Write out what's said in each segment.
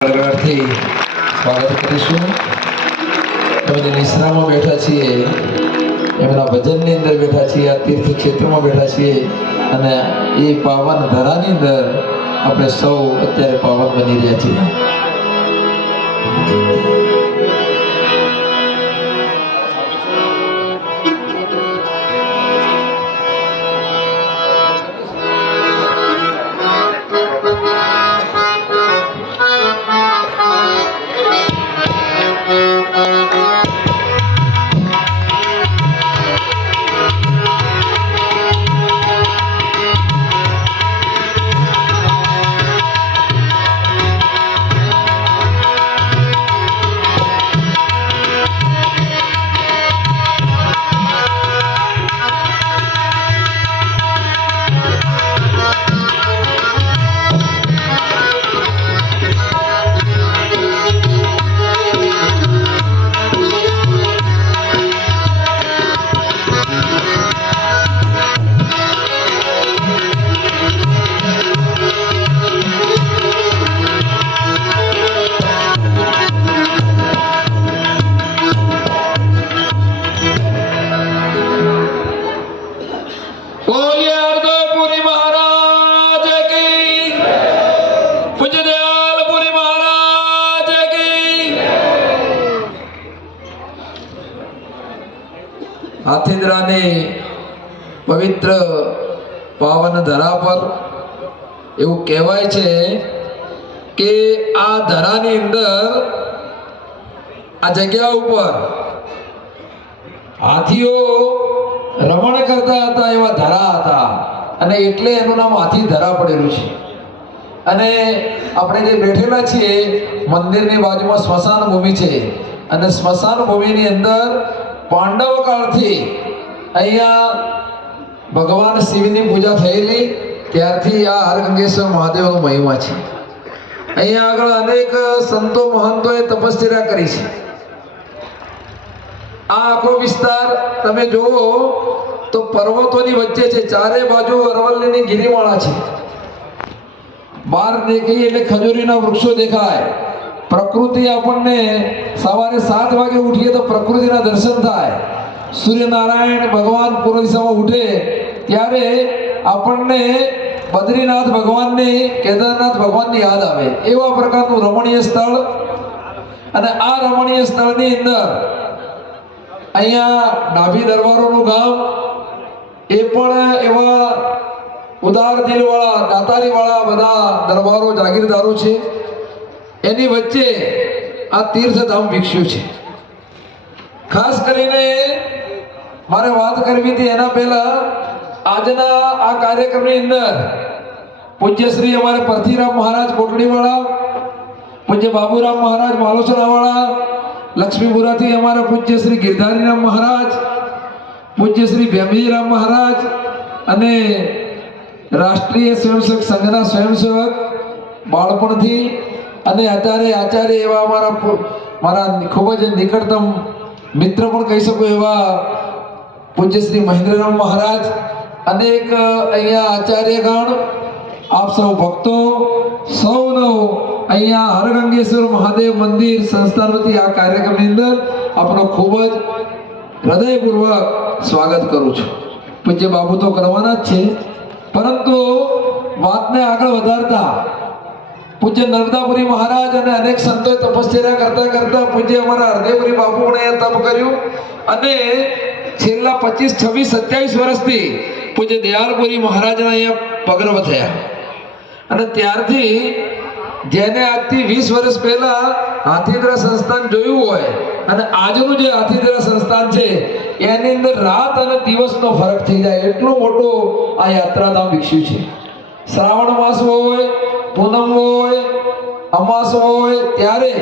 ગણગણાટથી સ્વાગત કરીશું. અમે જે નિશ્રામાં બેઠા છીએ, એમના ભજનની અંદર બેઠા છીએ, આ તીર્થ ક્ષેત્રમાં બેઠા છીએ અને એ પાવન ધરાની અંદર આપણે સૌ અત્યારે પાવન બની રહ્યા છીએ. પવિત્ર પાવન ધરા પર એવું કહેવાય છે કે આ ધરાની અંદર, આ જગ્યા ઉપર હાથીઓ રમણ કરતા હતા, એવા ધરા હતા. અને એટલે એનું નામ હાથી ધરા પડેલું છે. અને આપણે જે બેઠેલા છીએ, મંદિરની બાજુમાં સ્મશાન ભૂમિ છે. અને સ્મશાન ભૂમિની અંદર પાંડવ કાળથી અહીંયા ભગવાન શિવની પૂજા થયેલી, ત્યારથી આ હરગંગેશ્વર મહાદેવનો મહિમા છે. અહીંયા આગળ અનેક સંતો મહંતોએ તપશ્ચર્યા કરી છે. આ આખો વિસ્તાર તમે જુઓ તો પર્વતોની વચ્ચે છે, ચારે બાજુ અરવલ્લીની ગિરિમાળા છે. બહાર દેખીએ એટલે ખજૂરીના વૃક્ષો દેખાય. પ્રકૃતિ આપણને સવારે સાત વાગે ઉઠીએ તો પ્રકૃતિના દર્શન થાય. સૂર્યનારાયણ ભગવાન પૂર્વ દિશામાં ઉઠે ત્યારે આપણને બદ્રીનાથ ભગવાનની, કેદારનાથ ભગવાનની યાદ આવે. એવા પ્રકારનું રમણીય સ્થળ. અને આ રમણીય સ્થળની અંદર અહીંયા ડાભી દરબારોનું ગામ, એ પણ એવા ઉદાર દિલવાળા, દાતારીવાળા બધા દરબારો જાગીરદારો છે. એની વચ્ચે આ તીર્થધામ વિકસ્યું છે. ખાસ કરીને મારે વાત કરવી હતી એના પહેલા આજના આ કાર્યક્રમની અંદર પૂજ્ય શ્રી અમારે પરથીરામ મહારાજ કોટડીવાળા, પૂજ્ય બાબુરામ મહારાજ માલોસરાવાળા, લક્ષ્મીપુરાથી અમારા પૂજ્ય શ્રી ગિરધારીરામ મહારાજ પૂજ્ય શ્રી ભેમજીરામ મહારાજ અને રાષ્ટ્રીય સ્વયંસેવક સંઘના સ્વયંસેવક બાળપણથી અને અત્યારે આચાર્ય એવા અમારા મારા ખૂબ જ નિકટતમ મિત્ર પણ કહી શકું એવા પૂજ્ય શ્રી મહેન્દ્રરામ મહારાજ અનેક અહીંયા આચાર્યગણ, આપ સૌ ભક્તો, સૌનો અહીંયા હરગંગેશ્વર મહાદેવ મંદિર સંસ્થાન વતી આ કાર્યક્રમની અંદર આપનો ખૂબ જ હૃદયપૂર્વક સ્વાગત કરું છું. પૂજ્ય બાબુ તો કરવાના જ છે, પરંતુ વાતને આગળ વધારતા પૂજ્ય નર્મદાપુરી મહારાજ અને અનેક સંતોએ તપશ્ચર્યા કરતા કરતા પૂજ્ય અમારા હરદેવપુરી બાપુને તપ કર્યું અને છેલ્લા પચીસ, છવ્વીસ, સત્યાવીસ વર્ષથી પૂજ્ય દયાલપુરી મહારાજના અહીંયા પગરવ થયા. અને ત્યારથી જેને આજથી વીસ વર્ષ પહેલા હાથીદરા સંસ્થાન જોયું હોય અને આજનું જે હાથીદરા સંસ્થાન છે, એની અંદર રાત અને દિવસનો ફરક થઈ જાય. એટલો મોટો આ યાત્રાધામ વિકસ્યું છે. શ્રાવણ માસ હોય, પૂનમ હોય, અમાસ હોય, ત્યારે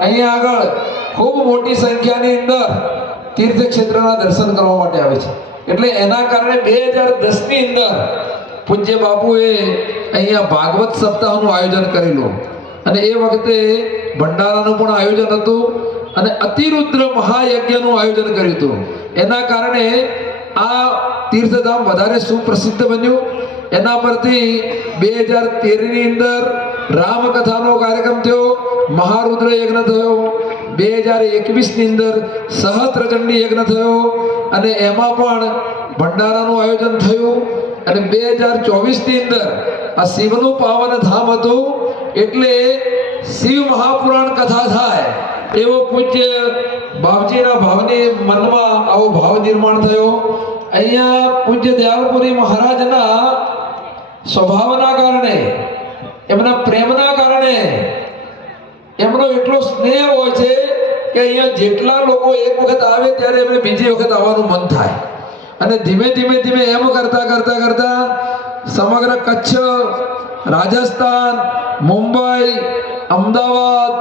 અહીંયા આગળ ખૂબ મોટી સંખ્યાની અંદર તીર્થ ક્ષેત્રના દર્શન કરવા માટે આવે છે. એટલે એના કારણે બે હજાર દસની અંદર પૂજ્ય બાપુએ અહીંયા ભાગવત સપ્તાહનું આયોજન કરેલું. અને એ વખતે ભંડારાનું પણ આયોજન હતું અને અતિરુદ્ર મહાયજ્ઞનું આયોજન કર્યું હતું. એના કારણે આ તીર્થધામ વધારે સુપ્રસિદ્ધ બન્યું. એના પરથી બે હજાર તેરની અંદર રામકથાનો કાર્યક્રમ થયો મહારુદ્ર યજ્ઞ થયો બે હજાર એકવીસની અંદર સહસ્ત્રચંડી યજ્ઞ થયો અને એમાં પણ ભંડારાનું આયોજન થયું અને બે હજાર ચોવીસની અંદર આ શિવનું પાવન ધામ હતું એટલે શિવ મહાપુરાણ કથા થાય એવો પૂજ્ય બાપજીના ભાવની મનમાં આવો ભાવ નિર્માણ થયો. અહીંયા પૂજ્ય દયાળપુરી મહારાજના સ્વભાવના કારણે, એમના પ્રેમના કારણે એમનો એટલો સ્નેહ હોય છે કે અહીંયા જેટલા લોકો એક વખત આવે ત્યારે એમને બીજી વખત આવવાનું મન થાય. અને ધીમે ધીમે ધીમે એમ કરતા કરતા કરતા સમગ્ર કચ્છ, રાજસ્થાન, મુંબઈ, અમદાવાદ,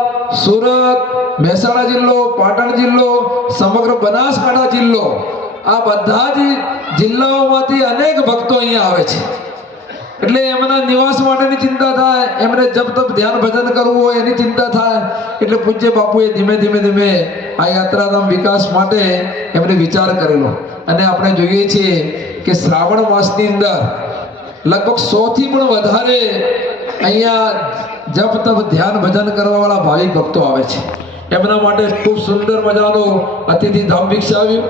સુરત, મહેસાણા જિલ્લો, પાટણ જિલ્લો, સમગ્ર બનાસકાંઠા જિલ્લો, આ બધા જ જિલ્લાઓમાંથી અનેક ભક્તો અહીંયા આવે છે. એટલે એમના નિવાસ માટેની ચિંતા થાય, એમને જપ તપ ધ્યાન ભજન કરવું હોય એની ચિંતા થાય. એટલે પૂજ્ય બાપુએ ધીમે ધીમે ધીમે આ યાત્રાધામ વિકાસ માટે એમણે વિચાર કરેલો. અને આપણે જોઈએ છીએ કે શ્રાવણ માસની અંદર લગભગ સોથી પણ વધારે અહીંયા જપ તપ ધ્યાન ભજન કરવાવાળા ભાવિક ભક્તો આવે છે. એમના માટે ખૂબ સુંદર મજાનો અતિથિ ધામ વિકસાવ્યું.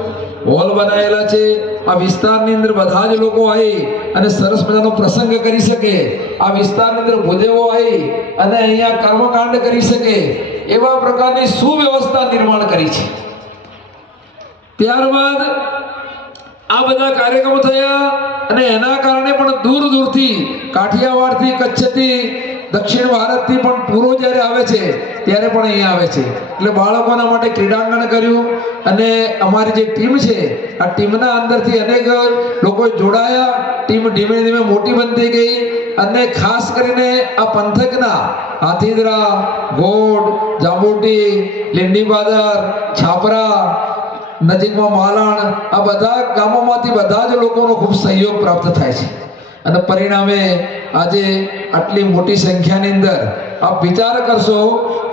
હોલ બનાવેલા છે. આ વિસ્તારની અંદર બધા જ લોકો આવી અને સરસ મજાનો પ્રસંગ કરી શકે. આ વિસ્તારની અંદર ભૂદેવો આવી અને અહીંયા કર્મકાંડ કરી શકે. એવા પ્રકારની સુવ્યવસ્થા નિર્માણ કરી છે. ત્યારબાદ આ બધા કાર્યક્રમો થયા અને એના કારણે પણ દૂર દૂરથી કાઠિયાવાડથી કચ્છથી દક્ષિણ ભારતથી પણ પૂરો જ્યારે આવે છે, ત્યારે પણ અહીંયા આવે છે. એટલે બાળકોના માટે ક્રીડાંગણ કર્યું અને અમારી જે ટીમ છે, આ ટીમના અંદરથી અનેક લોકો જોડાયા. ટીમ ધીમે ધીમે મોટી બનતી ગઈ અને ખાસ કરીને આ પંથકના હાથીદરા, ગોડ, જાંબુટી લીંડીબાદર છાપરા, નજીકમાં માલણ, આ બધા ગામોમાંથી બધા જ લોકોનો ખૂબ સહયોગ પ્રાપ્ત થાય છે. અને પરિણામે આજે આટલી મોટી સંખ્યાની અંદર આપ વિચાર કરશો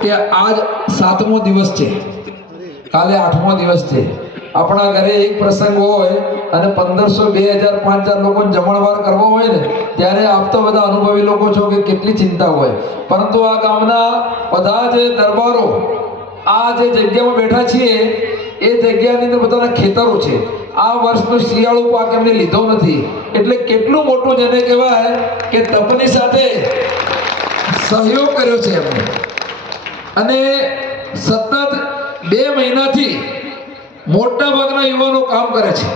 કે આજ સાતમો દિવસ છે. કાલે આઠમો દિવસ છે. આપણા ઘરે એક પ્રસંગ હોય અને પંદરસો બે હજાર પાંચ હજાર લોકોને જમણવાર કરવો હોય ને, ત્યારે આપ તો બધા અનુભવી લોકો છો કે કેટલી ચિંતા હોય. પરંતુ આ ગામના બધા જે દરબારો, આ જે જગ્યામાં બેઠા છીએ એ જગ્યાની અંદર બધાના ખેતરો છે. આ વર્ષનો શિયાળો પાક એમને લીધો નથી. એટલે કેટલું મોટું જેને કહેવાય કે તપની સાથે સહયોગ કર્યો છે એમને અને સતત બે મહિનાથી મોટા ભાગના યુવાનો કામ કરે છે.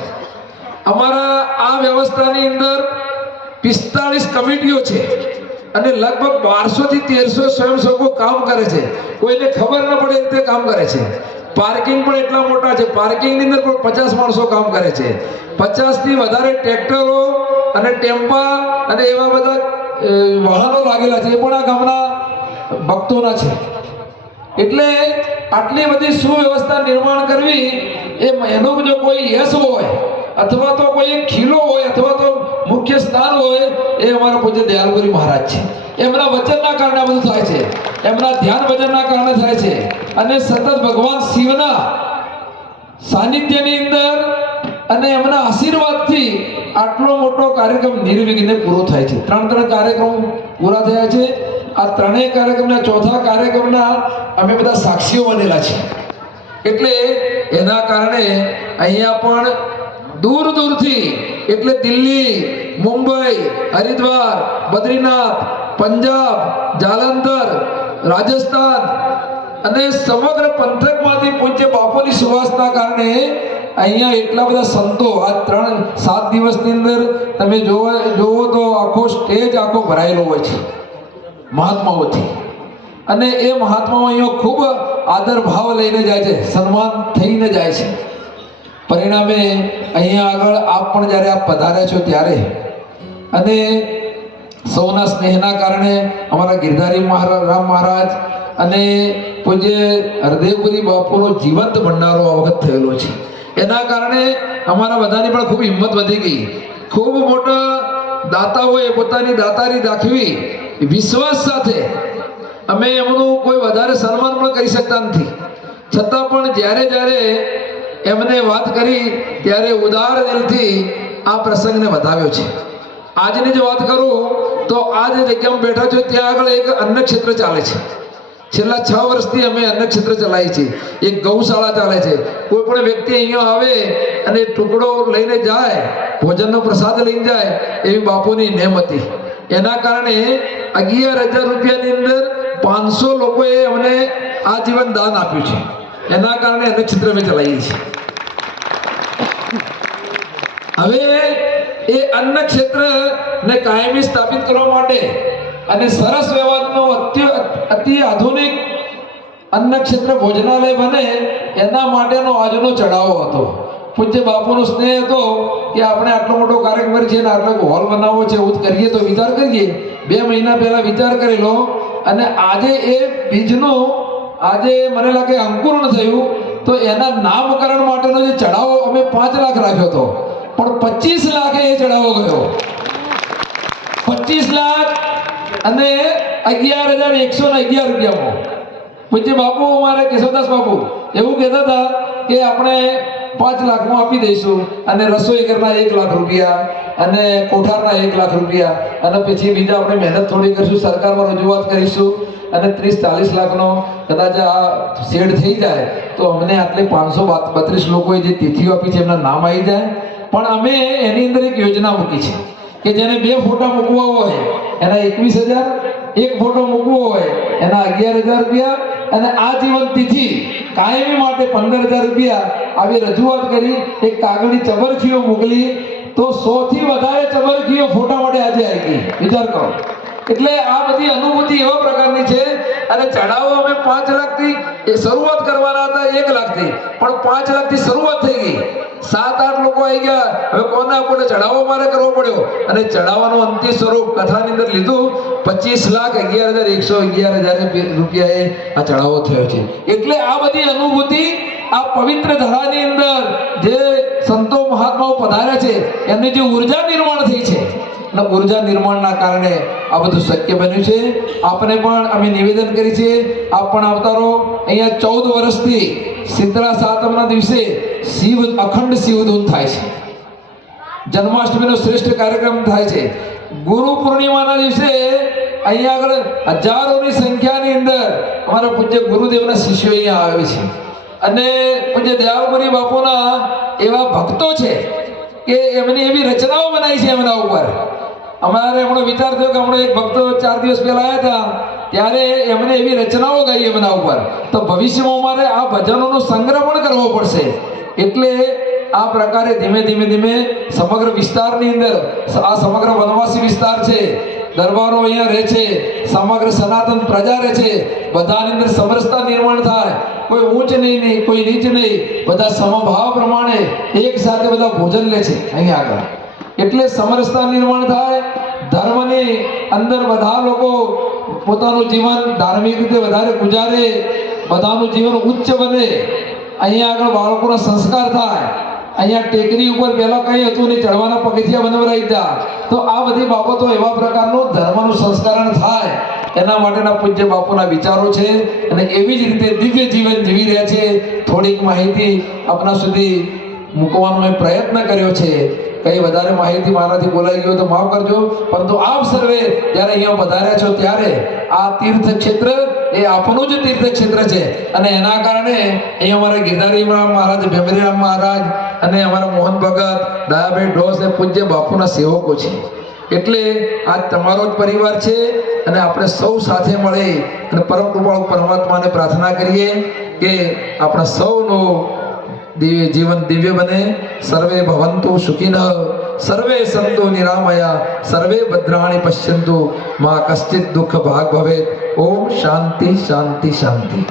અમારા આ વ્યવસ્થાની અંદર પિસ્તાળીસ કમિટીઓ છે અને લગભગ બારસો થી તેરસો સ્વયંસેવકો કામ કરે છે. કોઈને ખબર ન પડે રીતે કામ કરે છે. પાર્કિંગ પણ એટલા મોટા છે. પાર્કિંગની અંદર પણ પચાસ માણસો કામ કરે છે. પચાસથી વધારે ટ્રેક્ટરો અને ટેમ્પા અને એવા બધા વાહનો લાગેલા છે. એ પણ આ ગામના ભક્તોના છે. એટલે આટલી બધી સુવ્યવસ્થા નિર્માણ કરવી એ એનો જો કોઈ યશ હોય, અથવા તો કોઈ ખીલો હોય, અથવા તો મુખ્ય સ્થાન હોય, એ અમારા પૂજ્ય દયાલપુરી મહારાજ છે. એમના વચનના કારણે આ બધું થાય છે. એમના ધ્યાન ભજનના કારણે થાય છે. અને સતત ભગવાન શિવના સાનિધ્યની અંદર અને એમના આશીર્વાદથી આટલો મોટો કાર્યક્રમ નિર્વિઘ્ને પૂરો થાય છે. ત્રણ ત્રણ કાર્યક્રમ પૂરા થયા છે. આ ત્રણેય કાર્યક્રમના ચોથા કાર્યક્રમના અમે બધા સાક્ષીઓ બનેલા છે એટલે એના કારણે અહીંયા પણ દૂર દૂરથી એટલે દિલ્હી, મુંબઈ, હરિદ્વાર, બદ્રીનાથ, પંજાબ, જાલંધર રાજસ્થાન અને સમગ્ર પંથકમાંથી પૂજ્ય બાપુની સુવાસના કારણે અહીંયા એટલા બધા સંતો આ ત્રણ સાત દિવસની અંદર તમે જોવો જોવો તો આખો સ્ટેજ આખો ભરાયેલો હોય છે મહાત્માઓથી. અને એ મહાત્માઓ અહીંયા ખૂબ આદર ભાવ લઈને જાય છે, સન્માન થઈને જાય છે. પરિણામે અહીંયા આગળ આપ પણ જ્યારે આપ પધાર્યા છો ત્યારે અને સૌના સ્નેહના કારણે અમારા ગિરધારી મહારાજ રામ મહારાજ અને પૂજ્ય હરદેવપુરી બાપુનો જીવંત ભંડારો આ વખત થયેલો છે. એના કારણે અમારા બધાની પણ ખૂબ હિંમત વધી ગઈ. ખૂબ મોટા દાતાઓએ પોતાની દાતારી દાખવી વિશ્વાસ સાથે અમે એમનું કોઈ વધારે સન્માન પણ કરી શકતા નથી. છતાં પણ જ્યારે જ્યારે એમને વાત કરી ત્યારે ઉદાર દિલથી આ પ્રસંગને વધાવ્યો છે. આજની જ વાત કરું તો આ જે જગ્યામાં બેઠા છો, ત્યાં આગળ એક અન્ન ક્ષેત્ર ચાલે છે. છેલ્લા છ વર્ષથી અમે અન્ન ક્ષેત્ર ચલાવીએ છીએ. એક ગૌશાળા ચાલે છે. કોઈ પણ વ્યક્તિ અહીંયા આવે અને ટુકડો લઈને જાય, ભોજનનો પ્રસાદ લઈને જાય, એવી બાપુની નેમ હતી. એના કારણે અગિયાર હજાર રૂપિયાની અંદર પાંચસો લોકોએ અમને આજીવન દાન આપ્યું છે. એના કારણે અન્ન ક્ષેત્ર અમે ચલાવીએ છીએ. હવે એ અન્ન ક્ષેત્ર ને કાયમી સ્થાપિત કરવા માટે અને સરસ વ્યવહારનો અતિ આધુનિક અન્ન ક્ષેત્ર ભોજનાલય બને એના માટેનો આજનો ચઢાવો હતો. પૂજ્ય બાપુનો સ્નેહ હતો કે આપણે આટલો મોટો કાર્યક્રમ છે અને આટલો હોલ બનાવવો છે એવું કરીએ તો વિચાર કરીએ. બે મહિના પહેલાં વિચાર કરેલો અને આજે એ બીજનું આજે મને લાગે અંકુરણ થયું તો એના નામકરણ માટેનો જે ચઢાવો અમે પાંચ લાખ રાખ્યો હતો. પણ પચીસ લાખે એ ચડાવો ગયો. પચીસ લાખ અને અગિયાર હજાર એકસો ને અગિયાર રૂપિયામાં. પછી બાપુ અમારે કેશવદાસ બાપુ એવું કહેતા હતા કે આપણે પાંચ લાખમાં આપી દઈશું અને રસોઈ ઘરના એક લાખ રૂપિયા અને કોઠારના એક લાખ રૂપિયા અને પછી બીજા આપણે મહેનત થોડી કરીશું, સરકારમાં રજૂઆત કરીશું અને ત્રીસ ચાલીસ લાખનો કદાચ આ શેડ થઈ જાય તો અમને આટલે પાંચસો બત્રીસ લોકોએ જે તિથિઓ આપી છે એમના નામ આવી જાય. પણ અમે એની અંદર એક યોજના મૂકી છે કે જેને બે ફોટા મૂકવા હોય, એના એકવીસ હજાર, એક ફોટો મૂકવો હોય, એના અગિયાર હજાર રૂપિયા અને આ જીવન તિથિ કાયમી માટે પંદર હજાર રૂપિયા આવી રજૂઆત કરી, એક કાગળની ચબરખીઓ મોકલી, તો સો થી વધારે ચબરખીઓ ફોટા માટે આજે આવી ગઈ. વિચાર કરો. એટલે આ બધી અનુભૂતિ એવા પ્રકારની છે અને ચઢાવો અમે પાંચ લાખથી એ શરૂઆત કરવાના હતા, એક લાખથી. પણ પાંચ લાખથી શરૂઆત થઈ ગઈ. સાત આઠ લોકો આવી ગયા. હવે કોને આપણને ચઢાવો મારે કરવો પડ્યો? અને ચઢાવાનું અંતિમ સ્વરૂપ કથાની અંદર લીધું. પચીસ લાખ અગિયાર હજાર, એકસો અગિયાર હજાર રૂપિયાએ આ ચઢાવો થયો છે. એટલે આ બધી અનુભૂતિ આ પવિત્ર ધરાની અંદર જે સંતો મહાત્માઓ પધાર્યા છે, એમની જે ઊર્જા નિર્માણ થઈ છે અને ઊર્જા નિર્માણના કારણે આ બધું શક્ય બન્યું છે. આપને પણ અમે નિવેદન કરી છે આપ પણ અવતારો અહીંયા ચૌદ વર્ષથી શીતળા સાતમના દિવસે શિવ અખંડ શિવધૂન થાય છે. જન્માષ્ટમીનો શ્રેષ્ઠ કાર્યક્રમ થાય છે. ગુરુ પૂર્ણિમાના દિવસે અહીંયા આગળ હજારોની સંખ્યાની અંદર અમારા પૂજ્ય ગુરુદેવના શિષ્યો અહીંયા આવે છે. અને પૂજ્ય દયાળપુરી બાપુના એવા ભક્તો છે કે એમની એવી રચનાઓ બનાવી છે એમના ઉપર. અમારે હમણાં વિચાર થયો કે હમણાં એક ભક્તો ચાર દિવસ પહેલા આવ્યા હતા, ત્યારે એમને એવી રચનાઓ ગાઈ એમના ઉપર. તો ભવિષ્યમાં અમારે આ ભજનોનો સંગ્રહ પણ કરવો પડશે. એટલે આ પ્રકારે ધીમે ધીમે ધીમે સમગ્ર વિસ્તારની અંદર, આ સમગ્ર વનવાસી વિસ્તાર છે, દરબારો અહીંયા રહે છે, સમગ્ર સનાતન પ્રજા રહે છે, બધાની અંદર સમરસતા નિર્માણ થાય. કોઈ ઊંચ નહીં નહીં, કોઈ નીચ નહીં, બધા સમભાવ પ્રમાણે એક સાથે બધા ભોજન લે છે. અહીંયા આગળ. એટલે સમરસતા નિર્માણ થાય. ધર્મની અંદર બધા લોકો પોતાનું જીવન ધાર્મિક રીતે વધારે ગુજારે, બધાનું જીવન ઉચ્ચ બને. અહીંયા આગળ બાળકોના સંસ્કાર થાય. અહીંયા ટેકરી ઉપર પહેલાં કંઈ હતું નહીં ચડવાના પગથિયા બનાવરાઈ હતા તો આ બધી બાબતો એવા પ્રકારનું ધર્મનું સંસ્કારણ થાય. એના માટેના પૂજ્ય બાપુના વિચારો છે અને એવી જ રીતે દિવ્ય જીવન જીવી રહ્યા છે. થોડીક માહિતી આપણા સુધી મૂકવાનો મેં પ્રયત્ન કર્યો છે. કઈ વધારે માહિતી મારાથી બોલાઈ ગયો તો માફ કરજો. પરંતુ આપ સર્વે જ્યારે અહીંયા પધાર્યા છો ત્યારે આ તીર્થ ક્ષેત્ર એ આપનું જ તીર્થ ક્ષેત્ર છે. અને એના કારણે અહીંયા અમારા ગિરધારી મહારાજ ભેમરીરામ મહારાજ અને અમારા મોહન ભગત દયાભાઈ ઢોસ એ પૂજ્ય બાપુના સેવકો છે. એટલે આ તમારો જ પરિવાર છે અને આપણે સૌ સાથે મળી અને પરમ કૃપાળુ પરમાત્માને પ્રાર્થના કરીએ કે આપણા સૌનો દિવ્ય જીવન દિવ્ય બને, સર્વે ભવંતુ સુખિન, સર્વે સંતો નિરામયા, સર્વે ભદ્રાણી પશ્યંતુ, માં કશ્ચિત દુઃખ ભાગ ભવે ઓમ શાંતિ શાંતિ શાંતિ.